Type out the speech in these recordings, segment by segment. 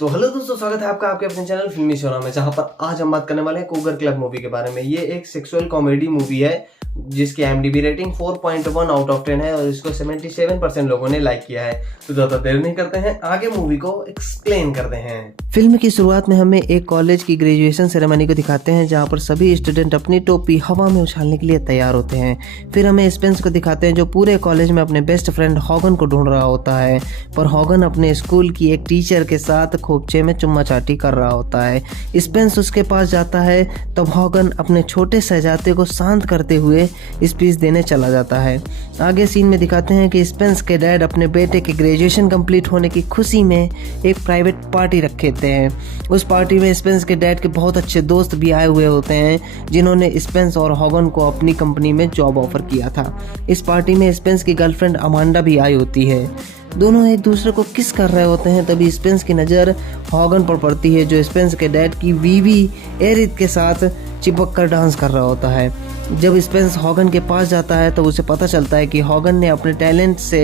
तो हेलो दोस्तों, स्वागत है आपका आपके अपने चैनल फिल्मी शोरा में, जहां पर आज हम बात करने वाले हैं कोगर क्लब मूवी के बारे में। ये एक सेक्सुअल कॉमेडी मूवी है जिसकी IMDb रेटिंग 4.1 आउट ऑफ 10 है और इसको 77% लोगों ने लाइक किया है। तो ज़्यादा देर नहीं करते हैं, आगे मूवी को एक्सप्लेन करते हैं। फिल्म की शुरुआत में हमें एक कॉलेज की ग्रेजुएशन सेरेमनी को दिखाते हैं, जहाँ पर सभी स्टूडेंट अपनी टोपी हवा में उछालने के लिए तैयार होते हैं। फिर हमें स्पेंस को दिखाते हैं जो पूरे कॉलेज में अपने बेस्ट फ्रेंड हॉगन को ढूंढ रहा होता है, पर हॉगन अपने स्कूल की एक टीचर के साथ खोपचे में चुम्मा चाटी कर रहा होता है। स्पेंस उसके पास जाता है, तब हॉगन अपने छोटे शहजादे को शांत करते हुए स्पीच देने चला जाता है। आगे सीन में दिखाते हैं कि स्पेंस के डैड अपने बेटे के ग्रेजुएशन कंप्लीट होने की खुशी में एक प्राइवेट पार्टी रखते हैं। उस पार्टी में स्पेंस के डैड के बहुत अच्छे दोस्त भी आए हुए होते हैं, जिन्होंने स्पेंस और हॉगन को अपनी कंपनी में जॉब ऑफर किया था। इस पार्टी में स्पेंस की गर्लफ्रेंड अमांडा भी आई होती है। दोनों एक दूसरे को किस कर रहे होते हैं, तभी स्पेंस की नज़र हॉगन पर पड़ती है, जो स्पेंस के डैड की बीवी एरिथ के साथ चिपक कर डांस कर रहा होता है। जब स्पेंस हॉगन के पास जाता है तो उसे पता चलता है कि हॉगन ने अपने टैलेंट से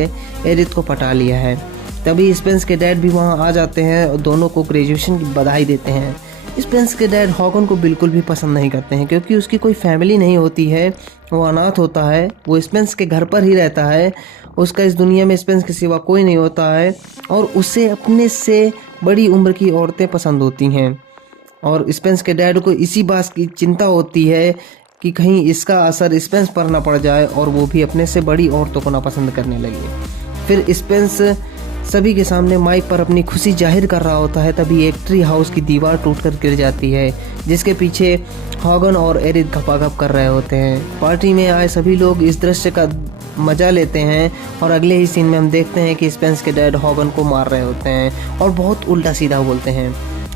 एरिथ को पटा लिया है। तभी स्पेंस के डैड भी वहां आ जाते हैं और दोनों को ग्रेजुएशन की बधाई देते हैं। स्पेंस के डैड हॉगन को बिल्कुल भी पसंद नहीं करते हैं, क्योंकि उसकी कोई फैमिली नहीं होती है, वो अनाथ होता है। वो स्पेंस के घर पर ही रहता है, उसका इस दुनिया में स्पेंस के सिवा कोई नहीं होता है और उसे अपने से बड़ी उम्र की औरतें पसंद होती हैं। और स्पेंस के डैड को इसी बात की चिंता होती है कि कहीं इसका असर स्पेंस पर ना पड़ जाए और वो भी अपने से बड़ी औरतों को ना पसंद करने लगे। फिर स्पेंस सभी के सामने माइक पर अपनी खुशी जाहिर कर रहा होता है, तभी एक ट्री हाउस की दीवार टूटकर गिर जाती है, जिसके पीछे हॉगन और एरिथ घपाघप कर रहे होते हैं। पार्टी में आए सभी लोग इस दृश्य का मजा लेते हैं और अगले ही सीन में हम देखते हैं कि स्पेंस के डैड हॉगन को मार रहे होते हैं और बहुत उल्टा सीधा बोलते हैं।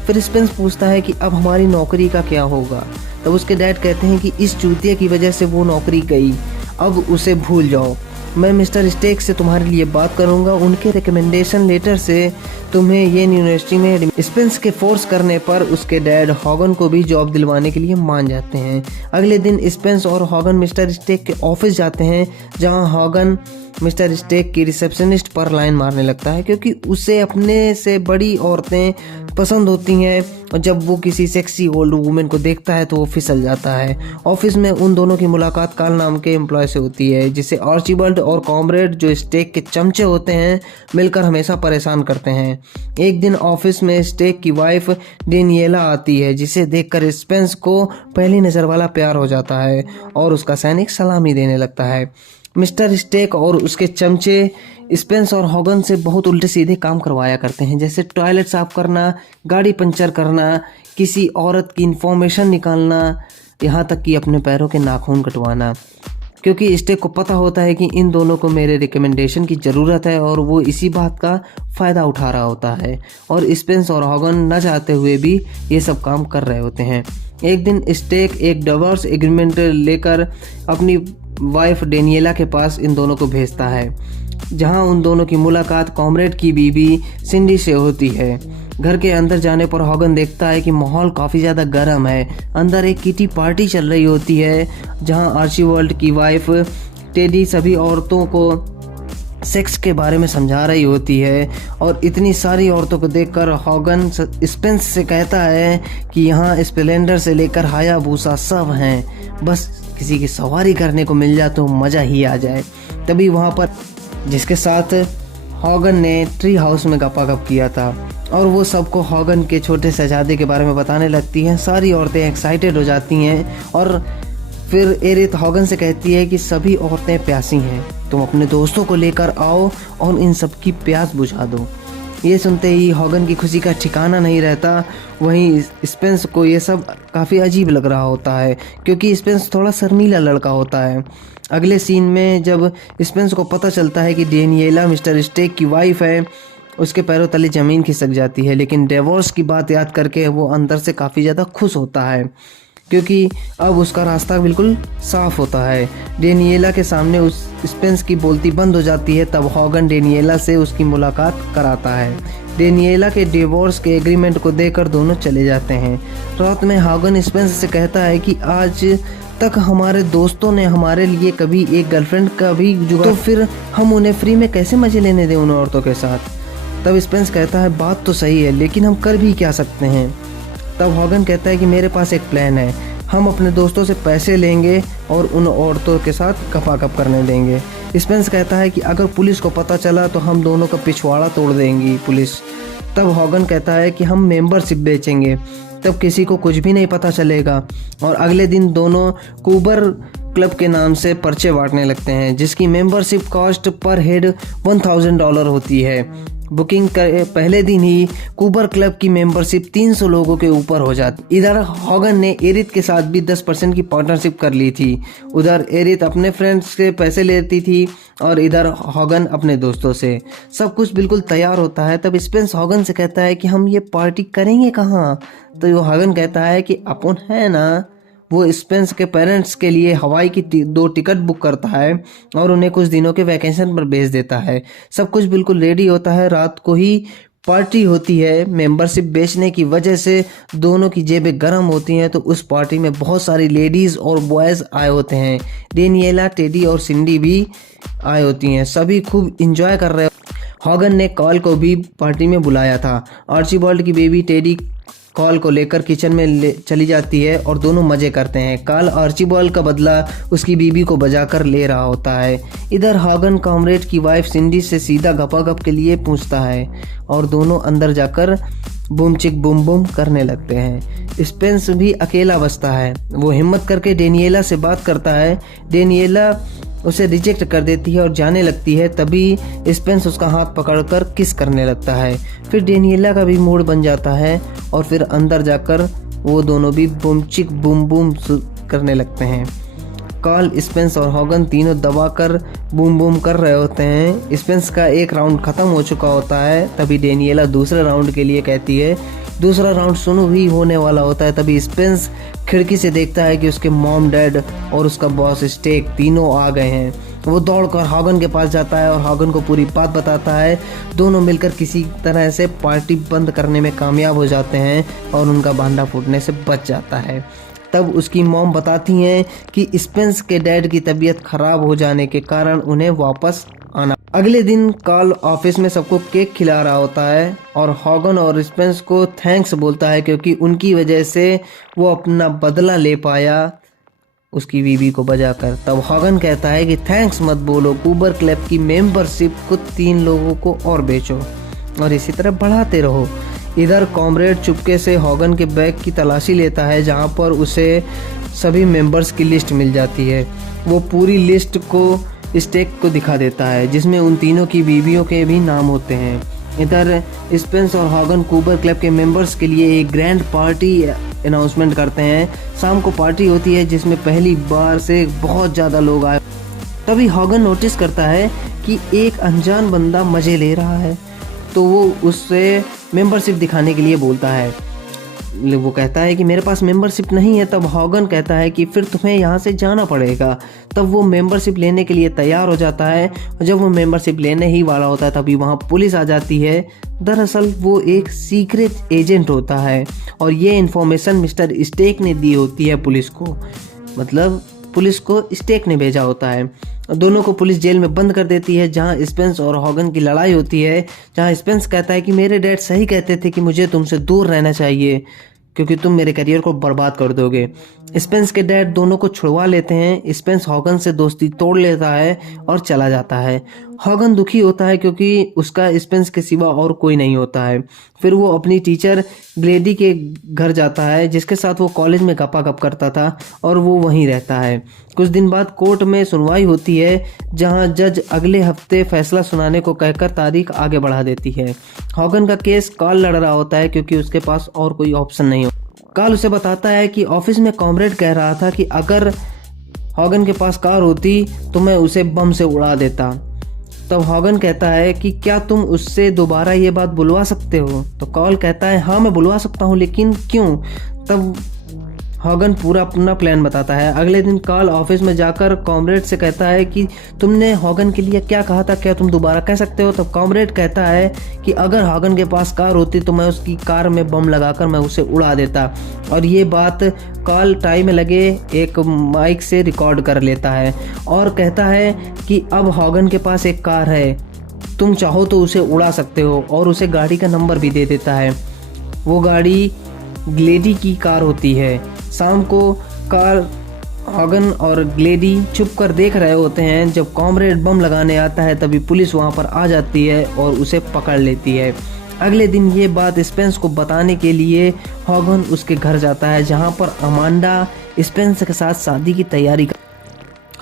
फिर स्पेंस पूछता है कि अब हमारी नौकरी का क्या होगा। तब उसके डैड कहते हैं कि इस चूतिया की वजह से वो नौकरी गई, अब उसे भूल जाओ। मैं मिस्टर स्टेक से तुम्हारे लिए बात करूंगा, उनके रिकमेंडेशन लेटर से तुम्हें ये यूनिवर्सिटी में स्पेंस के फोर्स करने पर उसके डैड हॉगन को भी जॉब दिलवाने के लिए मान जाते हैं। अगले दिन स्पेंस और हॉगन मिस्टर स्टेक के ऑफिस जाते हैं, जहां हॉगन मिस्टर स्टेक की रिसेप्शनिस्ट पर लाइन मारने लगता है, क्योंकि उसे अपने से बड़ी औरतें पसंद होती हैं और जब वो किसी सेक्सी ओल्ड वुमेन को देखता है तो वो फिसल जाता है। ऑफिस में उन दोनों की मुलाकात कार्ल नाम के एम्प्लॉय से होती है, जिसे आर्चिबाल्ड और कॉमरेड, जो स्टेक के चमचे होते हैं, मिलकर हमेशा परेशान करते हैं। एक दिन ऑफिस में स्टेक की वाइफ डेनियला आती है, जिसे देखकर स्पेंस को पहली नज़र वाला प्यार हो जाता है और उसका सैनिक सलामी देने लगता है। मिस्टर स्टेक और उसके चमचे स्पेंस और हॉगन से बहुत उल्टे सीधे काम करवाया करते हैं, जैसे टॉयलेट साफ करना, गाड़ी पंचर करना, किसी औरत की इन्फॉर्मेशन निकालना, यहाँ तक कि अपने पैरों के नाखून कटवाना, क्योंकि स्टेक को पता होता है कि इन दोनों को मेरे रिकमेंडेशन की ज़रूरत है और वो इसी बात का फ़ायदा उठा रहा होता है और स्पेंस और हॉगन न चाहते हुए भी ये सब काम कर रहे होते हैं। एक दिन स्टेक एक डिवोर्स एग्रीमेंट लेकर अपनी वाइफ डेनियला के पास इन दोनों को भेजता है, जहां उन दोनों की मुलाकात कॉमरेड की बीबी सिंडी से होती है। घर के अंदर जाने पर हॉगन देखता है कि माहौल काफ़ी ज़्यादा गर्म है। अंदर एक किटी पार्टी चल रही होती है, जहां आर्चिबाल्ड की वाइफ टेडी सभी औरतों को सेक्स के बारे में समझा रही होती है और इतनी सारी औरतों को देखकर हॉगन स्पेंस से कहता है कि यहाँ स्प्लेंडर से लेकर हायाबूसा सब हैं, बस किसी की सवारी करने को मिल जाए तो मज़ा ही आ जाए। तभी वहाँ पर जिसके साथ हॉगन ने ट्री हाउस में गपागप किया था और वो सबको हॉगन के छोटे शहजादे के बारे में बताने लगती हैं। सारी औरतें एक्साइटेड हो जाती हैं और फिर एरिथ हॉगन से कहती है कि सभी औरतें प्यासी हैं, तुम अपने दोस्तों को लेकर आओ और इन सब की प्यास बुझा दो। ये सुनते ही हॉगन की खुशी का ठिकाना नहीं रहता। वहीं स्पेंस को ये सब काफ़ी अजीब लग रहा होता है, क्योंकि स्पेंस थोड़ा शर्मीला लड़का होता है। अगले सीन में जब स्पेंस को पता चलता है कि डेनियला मिस्टर स्टेक की वाइफ है, उसके पैरों तले ज़मीन खिसक जाती है, लेकिन डिवोर्स की बात याद करके वो अंदर से काफ़ी ज़्यादा खुश होता है, क्योंकि अब उसका रास्ता बिल्कुल साफ होता है। डेनियला के सामने उस स्पेंस की बोलती बंद हो जाती है। तब हॉगन डेनियला से उसकी मुलाकात कराता है। डेनियला के डिवोर्स के एग्रीमेंट को देकर दोनों चले जाते हैं। रात में हॉगन स्पेंस से कहता है कि आज तक हमारे दोस्तों ने हमारे लिए कभी एक गर्लफ्रेंड का भी जुगाड़, तो फिर हम उन्हें फ्री में कैसे मजे लेने दें उन औरतों के साथ। तब स्पेंस कहता है बात तो सही है, लेकिन हम कर भी क्या सकते हैं। तब हॉगन कहता है कि मेरे पास एक प्लान है, हम अपने दोस्तों से पैसे लेंगे और उन औरतों के साथ गपागप करने देंगे। स्पेंस कहता है कि अगर पुलिस को पता चला तो हम दोनों का पिछवाड़ा तोड़ देंगी पुलिस। तब हॉगन कहता है कि हम मेंबरशिप बेचेंगे, तब किसी को कुछ भी नहीं पता चलेगा। और अगले दिन दोनों कूबर क्लब के नाम से पर्चे बांटने लगते हैं, जिसकी मेंबरशिप कॉस्ट पर हेड $1000 होती है। बुकिंग के पहले दिन ही कूबर क्लब की मेंबरशिप 300 लोगों के ऊपर हो जाती। इधर हॉगन ने एरिथ के साथ भी 10% की पार्टनरशिप कर ली थी। उधर एरिथ अपने फ्रेंड्स से पैसे लेती थी और इधर हॉगन अपने दोस्तों से। सब कुछ बिल्कुल तैयार होता है। तब स्पेंस हॉगन से कहता है कि हम ये पार्टी करेंगे कहाँ। तो हॉगन कहता है कि अपन है ना। वो स्पेंस के पेरेंट्स के लिए हवाई की 2 टिकट बुक करता है और उन्हें कुछ दिनों के वैकेशन पर भेज देता है। सब कुछ बिल्कुल रेडी होता है। रात को ही पार्टी होती है। मेंबरशिप बेचने की वजह से दोनों की जेबें गर्म होती हैं। तो उस पार्टी में बहुत सारी लेडीज़ और बॉयज़ आए होते हैं। डेनिएला, टेडी और सिंडी भी आए होती हैं। सभी खूब इंजॉय कर रहे। हॉगन ने कॉल को भी पार्टी में बुलाया था। आर्चीबाल्ड की बेबी टेडी कॉल को लेकर किचन में चली जाती है और दोनों मज़े करते हैं। कॉल आर्चीबाल्ड का बदला उसकी बीबी को बजाकर ले रहा होता है। इधर हॉगन कॉमरेड की वाइफ सिंडी से सीधा गपागप के लिए पूछता है और दोनों अंदर जाकर बूम चिक बूम बूम करने लगते हैं। स्पेंस भी अकेला बचता है। वो हिम्मत करके डेनिएला से बात करता है। डेनिएला उसे रिजेक्ट कर देती है और जाने लगती है। तभी स्पेंस उसका हाथ पकड़कर किस करने लगता है। फिर डेनिएला का भी मूड बन जाता है और फिर अंदर जाकर वो दोनों भी बूम चिक बूम बूम करने लगते हैं। कॉल, स्पेंस और हॉगन तीनों दबाकर बूम बूम कर रहे होते हैं। स्पेंस का एक राउंड ख़त्म हो चुका होता है। तभी डेनिएला दूसरे राउंड के लिए कहती है। दूसरा राउंड शुरू ही होने वाला होता है। तभी स्पेंस खिड़की से देखता है कि उसके मॉम, डैड और उसका बॉस स्टेक तीनों आ गए हैं। वो दौड़कर हॉगन के पास जाता है और हॉगन को पूरी बात बताता है। दोनों मिलकर किसी तरह से पार्टी बंद करने में कामयाब हो जाते हैं और उनका भांडा फूटने से बच जाता है। तब उसकी मॉम बताती हैं कि स्पेंस के डैड की तबीयत खराब हो जाने के कारण उन्हें वापस आना। अगले दिन कॉल ऑफिस में सबको केक खिला रहा होता है और हॉगन और स्पेंस को थैंक्स बोलता है क्योंकि उनकी वजह से वो अपना बदला ले पाया उसकी बीवी को बजाकर। तब हॉगन कहता है कि थैंक्स मत बोलो, कूबर क्लब की मेंबरशिप को 3 लोगों को और बेचो और इसी तरह बढ़ाते रहो। इधर कॉमरेड चुपके से हॉगन के बैग की तलाशी लेता है जहां पर उसे सभी मेंबर्स की लिस्ट मिल जाती है। वो पूरी लिस्ट को स्टेक को दिखा देता है जिसमें उन तीनों की बीवियों के भी नाम होते हैं। इधर स्पेंस और हॉगन कूबर क्लब के मेंबर्स के लिए एक ग्रैंड पार्टी अनाउंसमेंट करते हैं। शाम को पार्टी होती है जिसमें पहली बार से बहुत ज़्यादा लोग आए। तभी हॉगन नोटिस करता है कि एक अनजान बंदा मज़े ले रहा है। तो वो उससे मेंबरशिप दिखाने के लिए बोलता है। वो कहता है कि मेरे पास मेंबरशिप नहीं है। तब हॉगन कहता है कि फिर तुम्हें यहाँ से जाना पड़ेगा। तब वो मेंबरशिप लेने के लिए तैयार हो जाता है और जब वो मेंबरशिप लेने ही वाला होता है तभी वहाँ पुलिस आ जाती है। दरअसल वो एक सीक्रेट एजेंट होता है और ये इन्फॉर्मेशन मिस्टर स्टेक ने दी होती है पुलिस को। मतलब पुलिस को स्टेक ने भेजा होता है। दोनों को पुलिस जेल में बंद कर देती है जहां स्पेंस और हॉगन की लड़ाई होती है। जहां स्पेंस कहता है कि मेरे डैड सही कहते थे कि मुझे तुमसे दूर रहना चाहिए क्योंकि तुम मेरे करियर को बर्बाद कर दोगे। स्पेंस के डैड दोनों को छुड़वा लेते हैं। स्पेंस हॉगन से दोस्ती तोड़ लेता है और चला जाता है। हॉगन दुखी होता है क्योंकि उसका स्पेंस के सिवा और कोई नहीं होता है। फिर वो अपनी टीचर ग्लेडी के घर जाता है जिसके साथ वो कॉलेज में गपागप करता था और वो वहीं रहता है। कुछ दिन बाद कोर्ट में सुनवाई होती है जहां जज अगले हफ्ते फैसला सुनाने को कहकर तारीख आगे बढ़ा देती है। हॉगन का केस कॉल लड़ रहा होता है क्योंकि उसके पास और कोई ऑप्शन नहीं हो। कॉल उसे बताता है कि ऑफिस में कॉमरेड कह रहा था कि अगर हॉगन के पास कार होती तो मैं उसे बम से उड़ा देता। तब हॉगन कहता है कि क्या तुम उससे दोबारा ये बात बुलवा सकते हो। तो कॉल कहता है हाँ मैं बुलवा सकता हूँ, लेकिन क्यों। तब हॉगन पूरा अपना प्लान बताता है। अगले दिन कॉल ऑफिस में जाकर कॉमरेड से कहता है कि तुमने हॉगन के लिए क्या कहा था, क्या तुम दोबारा कह सकते हो। तब कॉमरेड कहता है कि अगर हॉगन के पास कार होती तो मैं उसकी कार में बम लगाकर मैं उसे उड़ा देता। और ये बात कॉल टाई में लगे एक माइक से रिकॉर्ड कर लेता है और कहता है कि अब हॉगन के पास एक कार है तुम चाहो तो उसे उड़ा सकते हो, और उसे गाड़ी का नंबर भी दे देता है। वो गाड़ी ग्लेडी की कार होती है। शाम को कार हॉगन और ग्लेडी छुप कर देख रहे होते हैं। जब कॉमरेड बम लगाने आता है तभी पुलिस वहां पर आ जाती है और उसे पकड़ लेती है। अगले दिन ये बात स्पेंस को बताने के लिए हॉगन उसके घर जाता है, जहां पर अमांडा स्पेंस के साथ शादी की तैयारी कर।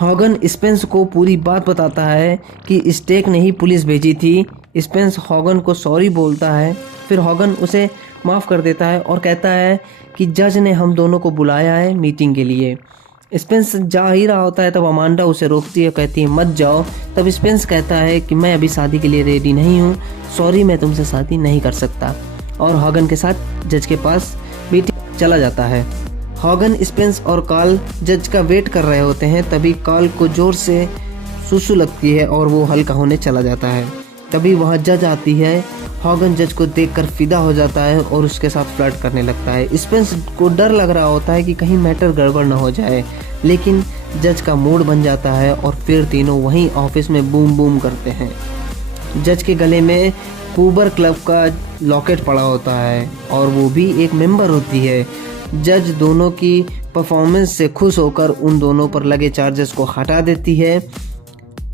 हॉगन स्पेंस को पूरी बात बताता है कि स्टेक ने ही पुलिस भेजी थी। स्पेंस हॉगन को सॉरी बोलता है, फिर हॉगन उसे माफ़ कर देता है और कहता है कि जज ने हम दोनों को बुलाया है मीटिंग के लिए। स्पेंस जा ही रहा होता है तब अमांडा उसे रोकती है, कहती है मत जाओ। तब स्पेंस कहता है कि मैं अभी शादी के लिए रेडी नहीं हूँ, सॉरी मैं तुमसे शादी नहीं कर सकता, और हॉगन के साथ जज के पास मीटिंग चला जाता है। हॉगन, स्पेंस और कार्ल जज का वेट कर रहे होते हैं। तभी कार्ल को जोर से सुसु लगती है और वो हल्का होने चला जाता है। तभी वहाँ जज आती है। हॉगन जज को देखकर फिदा हो जाता है और उसके साथ फ्लर्ट करने लगता है। स्पेंस को डर लग रहा होता है कि कहीं मैटर गड़बड़ ना हो जाए, लेकिन जज का मूड बन जाता है और फिर तीनों वहीं ऑफिस में बूम बूम करते हैं। जज के गले में कूबर क्लब का लॉकेट पड़ा होता है और वो भी एक मेंबर होती है। जज दोनों की परफॉर्मेंस से खुश होकर उन दोनों पर लगे चार्जेस को हटा देती है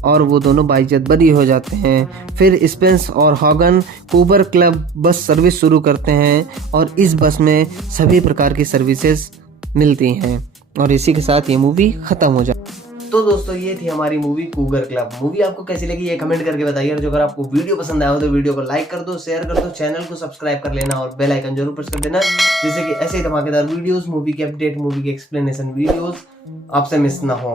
और वो दोनों बाइज्जत बरी हो जाते हैं। फिर स्पेंस और हॉगन कूबर क्लब बस सर्विस शुरू करते हैं और इस बस में सभी प्रकार की सर्विसेज मिलती हैं, और इसी के साथ ये मूवी ख़त्म हो जाती है। तो दोस्तों ये थी हमारी मूवी कूगर क्लब। मूवी आपको कैसी लगी ये कमेंट करके बताइए, और जो अगर आपको वीडियो पसंद आया हो तो वीडियो को लाइक कर दो, शेयर कर दो, चैनल को सब्सक्राइब कर लेना और बेल आइकन जरूर प्रेस कर देना, जिससे कि ऐसे ही धमाकेदार वीडियोस, मूवी की अपडेट, मूवी की एक्सप्लेनेशन वीडियोस आपसे मिस ना हो।